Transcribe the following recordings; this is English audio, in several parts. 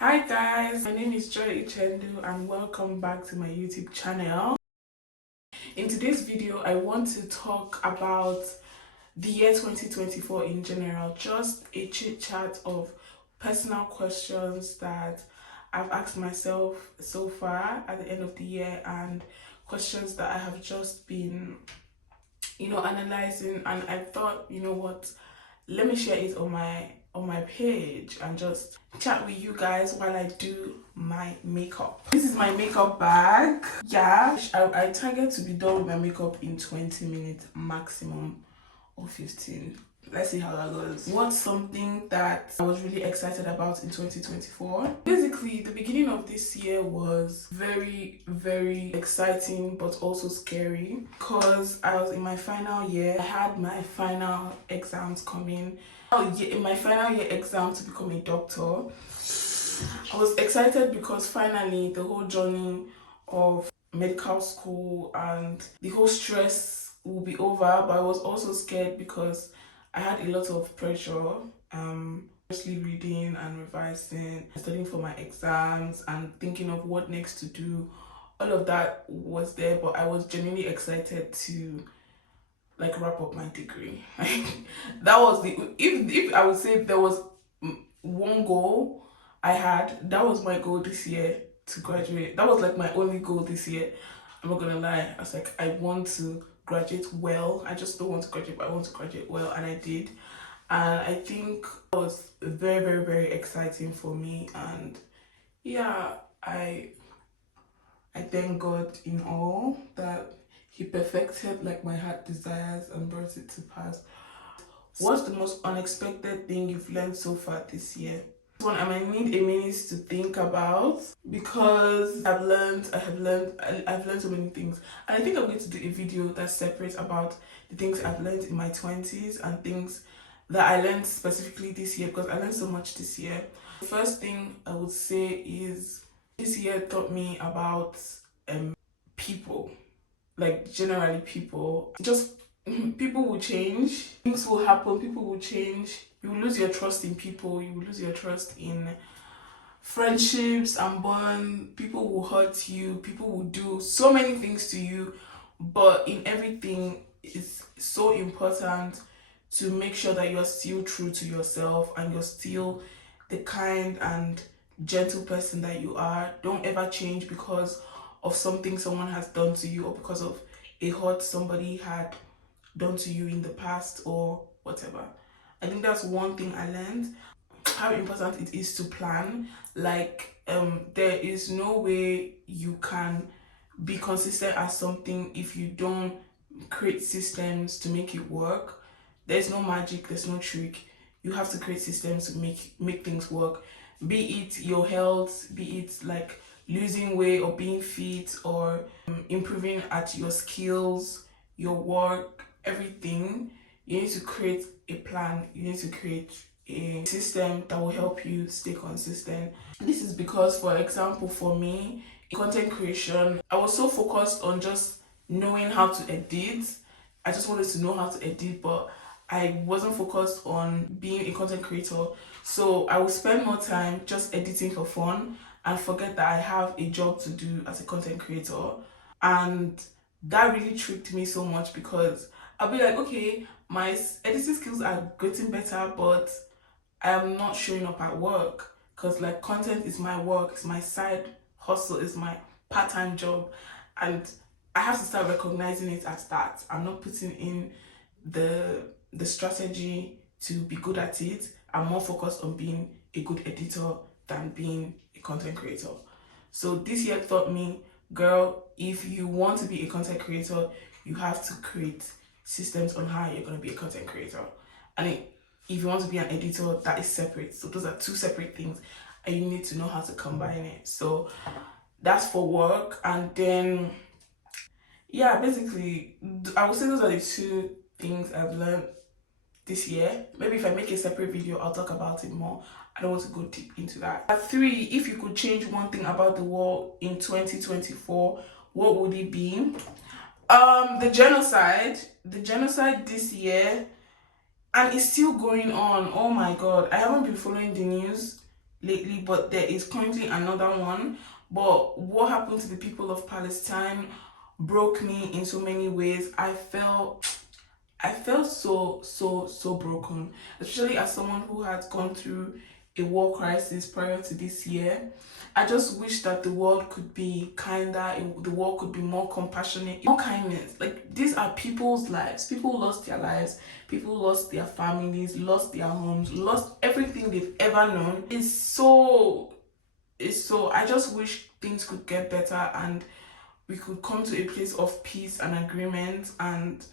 Hi guys, my name is Joy Ichendu and welcome back to my YouTube channel. In today's video, I want to talk about the year 2024 in general, just a chit chat of personal questions that I've asked myself so far at the end of the year and questions that I have just been, analyzing, and I thought, what, let me share it on my page and just chat with you guys while I do my makeup. This is my makeup bag. Yeah, I target to be done with my makeup in 20 minutes maximum or 15. Let's see how that goes. What's something that I was really excited about in 2024? Basically, the beginning of this year was very, very exciting but also scary because I was in my final year. I had my final exams coming. In my final year exam to become a doctor. I was excited because finally the whole journey of medical school and the whole stress will be over, but I was also scared because I had a lot of pressure, especially reading and revising, studying for my exams and thinking of what next to do. All of that was there, but I was genuinely excited to wrap up my degree. That was if I would say there was one goal I had, that was my goal this year, to graduate. That was my only goal this year. I'm not gonna lie. I was I want to graduate well. I just don't want to graduate, but I want to graduate well, and I did. And I think it was very, very, very exciting for me. And yeah, I thank God in all that He perfected my heart desires and brought it to pass. What's the most unexpected thing you've learned so far this year? This one I might need a minute to think about because I've learned so many things. And I think I'm going to do a video that's separate about the things I've learned in my 20s and things that I learned specifically this year, because I learned so much this year. The first thing I would say is this year taught me about people. Generally people, just people will change, things will happen, people will change. You will lose your trust in people, you will lose your trust in friendships and bond. People will hurt you, people will do so many things to you, but in everything it's so important to make sure that you're still true to yourself and you're still the kind and gentle person that you are. Don't ever change because of something someone has done to you or because of a hurt somebody had done to you in the past or whatever. I think that's one thing I learned, how important it is to plan. There is no way you can be consistent at something if you don't create systems to make it work. There's no magic, there's no trick. You have to create systems to make things work. Be it your health, be it losing weight or being fit or improving at your skills, your work, everything. You need to create a plan. You need to create a system that will help you stay consistent. This is because, for example, for me, in content creation, I was so focused on just knowing how to edit. I just wanted to know how to edit, but I wasn't focused on being a content creator. So I would spend more time just editing for fun and forget that I have a job to do as a content creator. And that really tricked me so much because I'll be okay, my editing skills are getting better, but I am not showing up at work because content is my work, it's my side hustle, it's my part-time job, and I have to start recognizing it as that. I'm not putting in the strategy to be good at it. I'm more focused on being a good editor than being a content creator. So this year taught me, girl, if you want to be a content creator, you have to create systems on how you're going to be a content creator. And if you want to be an editor, that is separate. So those are two separate things and you need to know how to combine it. So that's for work. And then yeah, basically I would say those are the two things I've learned this year. Maybe if I make a separate video, I'll talk about it more. I don't want to go deep into that. At 3, if you could change one thing about the world in 2024, what would it be? The genocide this year, and it's still going on. Oh my god, I haven't been following the news lately, but there is currently another one. But what happened to the people of Palestine broke me in so many ways. I felt so broken, especially as someone who had gone through a war crisis prior to this year. I just wish that the world could be kinder, the world could be more compassionate, more kindness. Like, these are people's lives. People lost their lives, people lost their families, lost their homes, lost everything they've ever known. I just wish things could get better and we could come to a place of peace and agreement and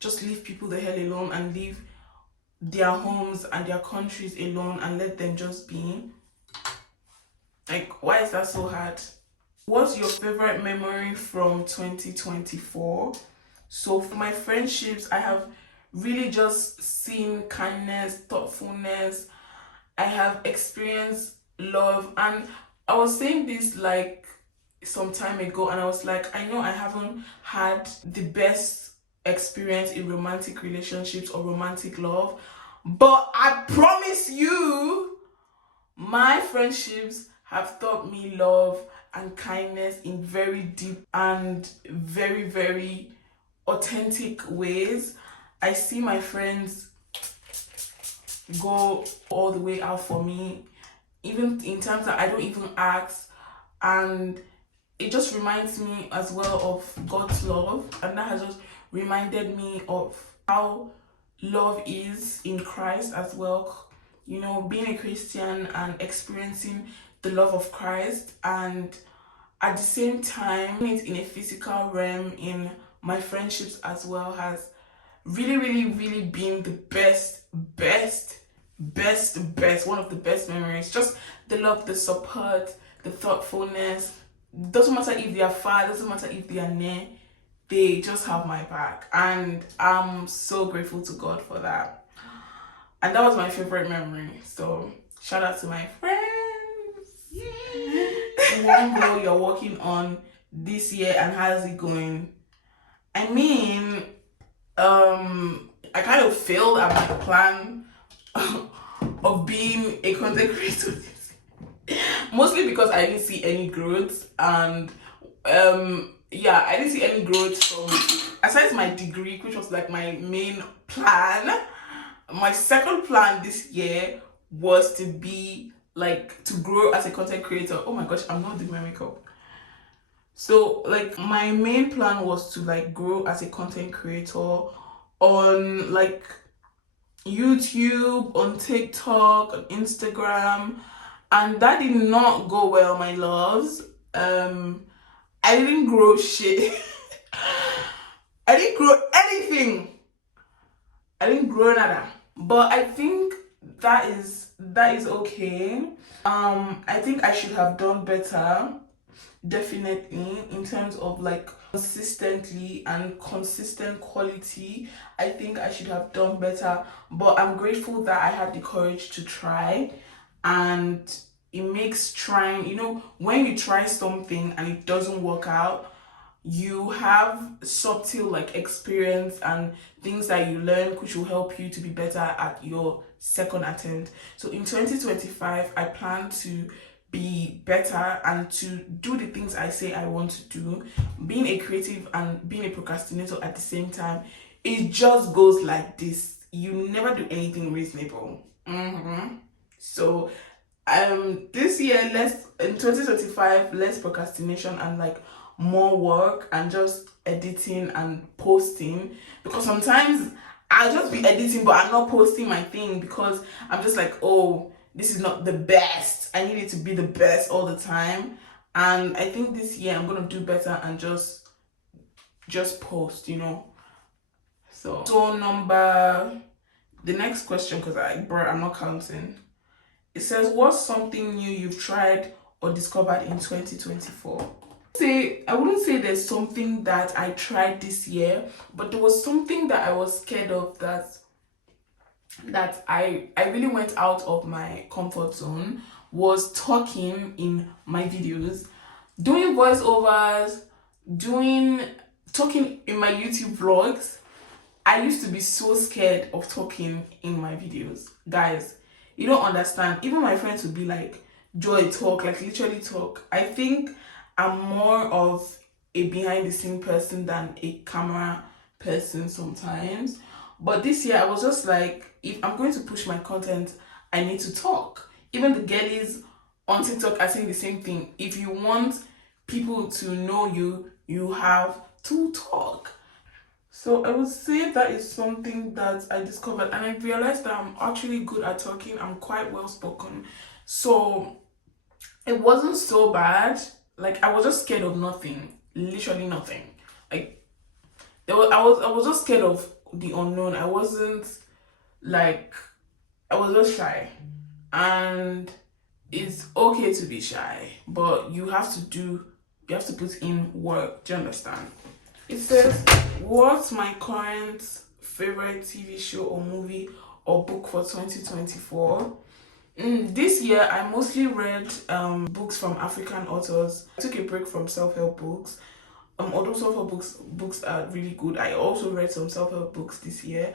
just leave people the hell alone and leave their homes and their countries alone and let them just be. Like, why is that so hard? What's your favorite memory from 2024? So for my friendships, I have really just seen kindness, thoughtfulness. I have experienced love, and I was saying this like some time ago, and I was like, I know I haven't had the best experience in romantic relationships or romantic love, but I promise you, my friendships have taught me love and kindness in very deep and very, very authentic ways. I see my friends go all the way out for me, even in times that I don't even ask, and it just reminds me as well of God's love, and that has just reminded me of how love is in Christ as well. You know, being a Christian and experiencing the love of Christ, and at the same time it in a physical realm in my friendships as well, has really, really, really been the best, one of the best memories. Just the love, the support, the thoughtfulness. Doesn't matter if they are far, doesn't matter if they are near, they just have my back, and I'm so grateful to God for that. And that was my favorite memory. So shout out to my friends. One goal you're working on this year, and how's it going? I mean, I kind of failed at my plan of being a content creator this year. Mostly because I didn't see any growth, and I didn't see any growth from, aside my degree, which was like my main plan. My second plan this year was to be like, to grow as a content creator. Oh my gosh, I'm not doing my makeup. So like, my main plan was to like grow as a content creator on like YouTube, on TikTok, on Instagram, and that did not go well, my loves. I didn't grow shit. I didn't grow anything. I didn't grow nada. But I think that is okay. I think I should have done better, definitely, in terms of like consistently and consistent quality. I think I should have done better, but I'm grateful that I had the courage to try. And it makes trying, you know, when you try something and it doesn't work out, you have subtle like experience and things that you learn which will help you to be better at your second attempt. So in 2025, I plan to be better and to do the things I say I want to do. Being a creative and being a procrastinator at the same time, it just goes like this. You never do anything reasonable. So this year, in 2025, less procrastination and like more work and just editing and posting, because sometimes I'll just be editing but I'm not posting my thing because I'm just like, oh, this is not the best. I need it to be the best all the time. And I think this year I'm gonna do better and just post, you know. So the next question, because I'm not counting. It says, what's something new you've tried or discovered in 2024? I wouldn't say there's something that I tried this year, but there was something that I was scared of that I really went out of my comfort zone, was talking in my videos, doing voiceovers, talking in my YouTube vlogs. I used to be so scared of talking in my videos. Guys, you don't understand. Even my friends would be like, do a talk, like literally talk. I think I'm more of a behind the scene person than a camera person sometimes. But this year I was just like, if I'm going to push my content, I need to talk. Even the girlies on TikTok are saying the same thing. If you want people to know you, you have to talk. So I would say that is something that I discovered, and I realized that I'm actually good at talking. I'm quite well spoken. So it wasn't so bad. Like, I was just scared of nothing. Literally nothing. Like, I was just scared of the unknown. I wasn't like, I was just shy. And it's okay to be shy, but you have to put in work. Do you understand? It says, what's my current favorite TV show or movie or book for 2024? This year, I mostly read books from African authors. I took a break from self-help books. Although self-help books are really good, I also read some self-help books this year.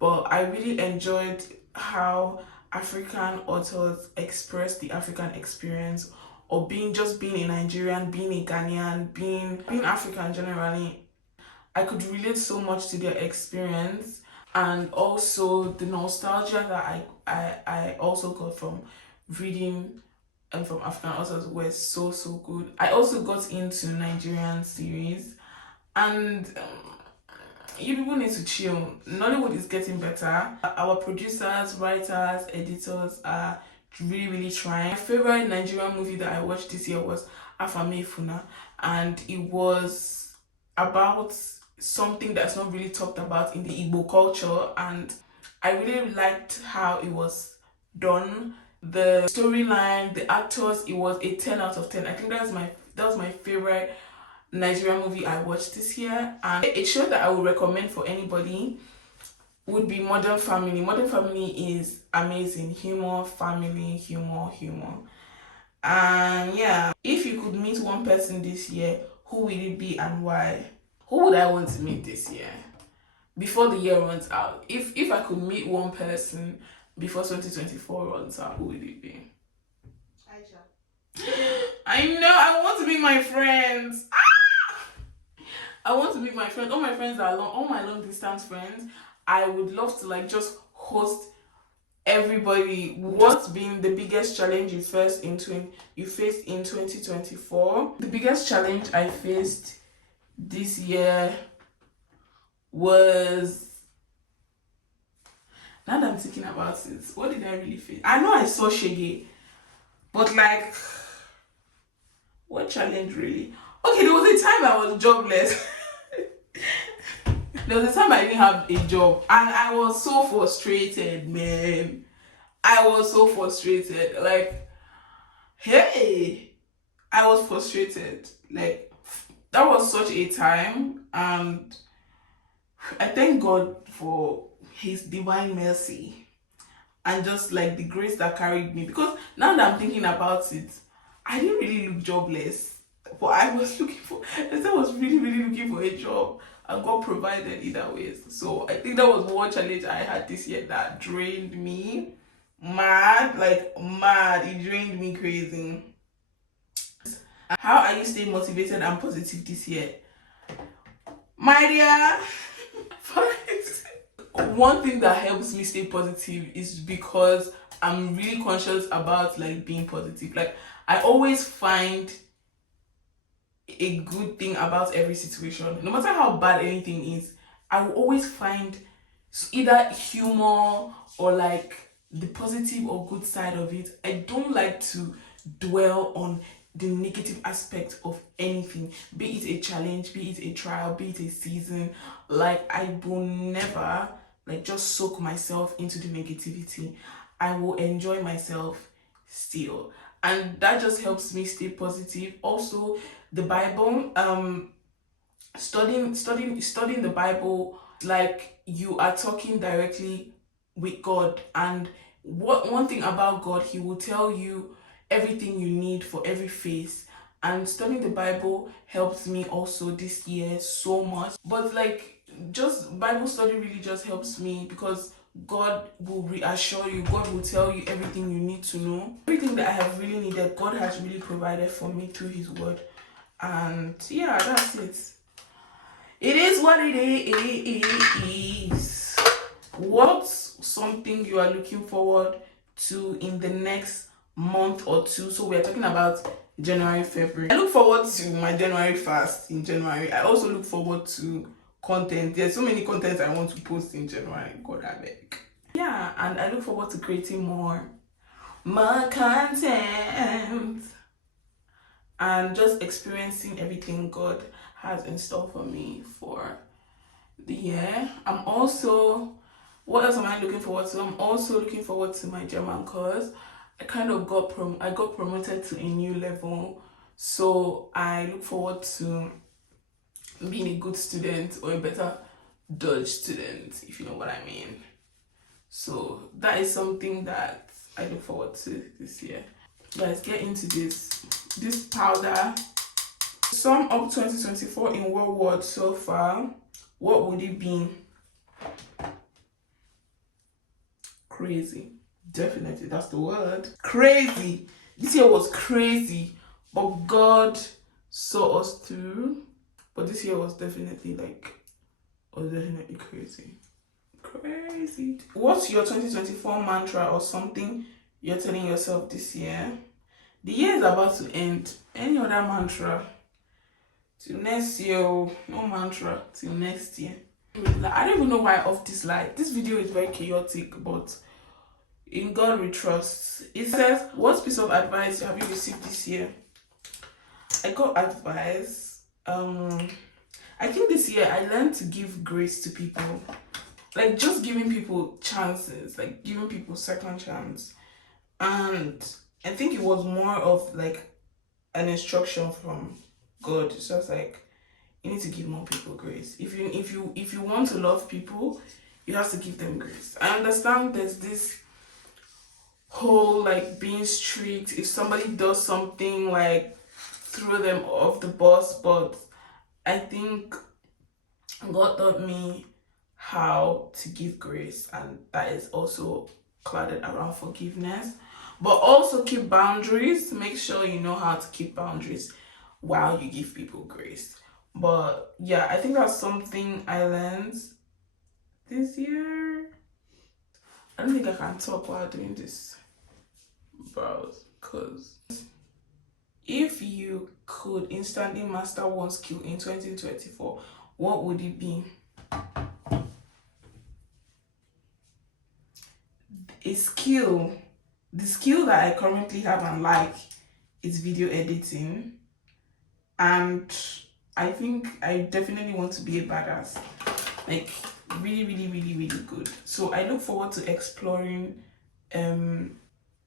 But I really enjoyed how African authors express the African experience, or being a Nigerian, being a Ghanaian, being African generally. I could relate so much to their experience, and also the nostalgia that I also got from reading from African authors were so good. I also got into Nigerian series, and you people need to chill. Nollywood is getting better. Our producers, writers, editors are really trying. My favorite Nigerian movie that I watched this year was Afame Funa, and it was about something that's not really talked about in the Igbo culture, and I really liked how it was done. The storyline, the actors, it was a 10 out of 10. I think that was my favorite Nigerian movie I watched this year, and a show that I would recommend for anybody would be Modern Family. Modern Family is amazing. Humor, family, humor. And yeah, if you could meet one person this year, who will it be and why? Who would I want to meet this year before the year runs out? If I could meet one person before 2024 runs out, who would it be? I know, I want to meet my friends. I want to meet my friends. All my friends are all my long distance friends. I would love to like just host everybody. What's been the biggest challenge you faced in 2024? The biggest challenge I faced this year was, now that I'm thinking about it, what did I really face? I know I saw Shege, but like, what challenge really? Okay, there was a time I was jobless. There was a time I didn't have a job, and I was so frustrated, man. I was so frustrated. Like, hey, I was frustrated. Like, that was such a time, and I thank God for His divine mercy and just like the grace that carried me. Because now that I'm thinking about it, I didn't really look jobless, but I was really looking for a job, and God provided either ways. So I think that was one challenge I had this year that drained me mad. It drained me crazy. How are you staying motivated and positive this year, my dear? One thing that helps me stay positive is because I'm really conscious about like being positive. Like, I always find a good thing about every situation. No matter how bad anything is, I will always find either humor or like the positive or good side of it. I don't like to dwell on the negative aspect of anything, be it a challenge, be it a trial, be it a season. Like, I will never like just soak myself into the negativity. I will enjoy myself still, and that just helps me stay positive. Also, the Bible, studying the Bible, like you are talking directly with God. And one thing about God, He will tell you everything you need for every phase. And studying the Bible helped me also this year so much. But like, just Bible study really just helps me, because God will reassure you. God will tell you everything you need to know. Everything that I have really needed, God has really provided for me through His word. And yeah, that's it. It is what it is. What's something you are looking forward to in the next month or two? So we're talking about January, February. I look forward to my January fast in January. I also look forward to content. There's so many content I want to post in January. God, I beg. Yeah, and I look forward to creating more content and just experiencing everything God has in store for me for the year. I'm also, what else am I looking forward to? I'm also looking forward to my German course. I kind of got promoted to a new level, so I look forward to being a good student or a better Dutch student, if you know what I mean. So that is something that I look forward to this year. Let's get into this powder. Sum up 2024 in one word so far. What would it be? Crazy. Definitely, that's the word. Crazy. This year was crazy, but God saw us through. But this year was definitely crazy. Crazy. What's your 2024 mantra or something you're telling yourself this year? The year is about to end. Any other mantra? Till next year, no mantra till next year. I don't even know why I off this light. This video is very chaotic, but in God we trust. It says, what piece of advice have you received this year? I got advice. I think this year I learned to give grace to people. Like just giving people chances, like giving people second chance. And I think it was more of like an instruction from God. It's just like, you need to give more people grace. If you want to love people, you have to give them grace. I understand there's this whole like being strict. If somebody does something, like throw them off the bus, but I think God taught me how to give grace, and that is also clouded around forgiveness. But also keep boundaries. Make sure you know how to keep boundaries while you give people grace. But yeah, I think that's something I learned this year. I don't think I can talk while doing this, browse, because if you could instantly master one skill in 2024, what would it be? A skill. The skill that I currently have and like is video editing, and I think I definitely want to be a badass, like really good. So I look forward to exploring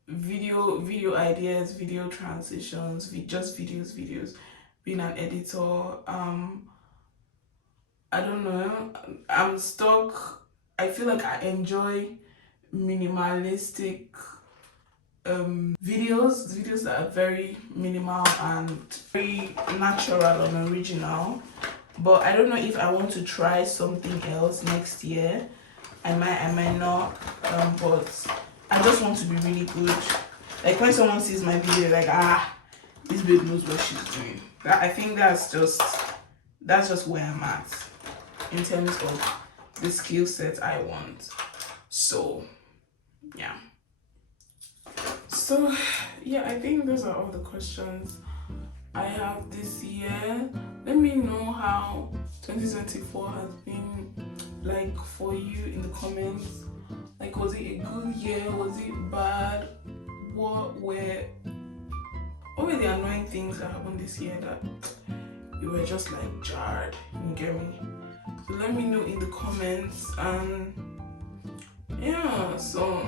video ideas, video transitions, just videos, being an editor. I don't know, I'm stuck. I feel like I enjoy minimalistic videos that are very minimal and very natural and original. But I don't know if I want to try something else next year. I might not, but I just want to be really good. Like when someone sees my video, like, this babe knows what she's doing. I think that's just where I'm at in terms of the skill set I want. So yeah. So yeah, I think those are all the questions I have this year. Let me know how 2024 has been like for you in the comments. Like, was it a good year? Was it bad? What were the annoying things that happened this year that you were just like jarred? You get me? So let me know in the comments. And yeah, so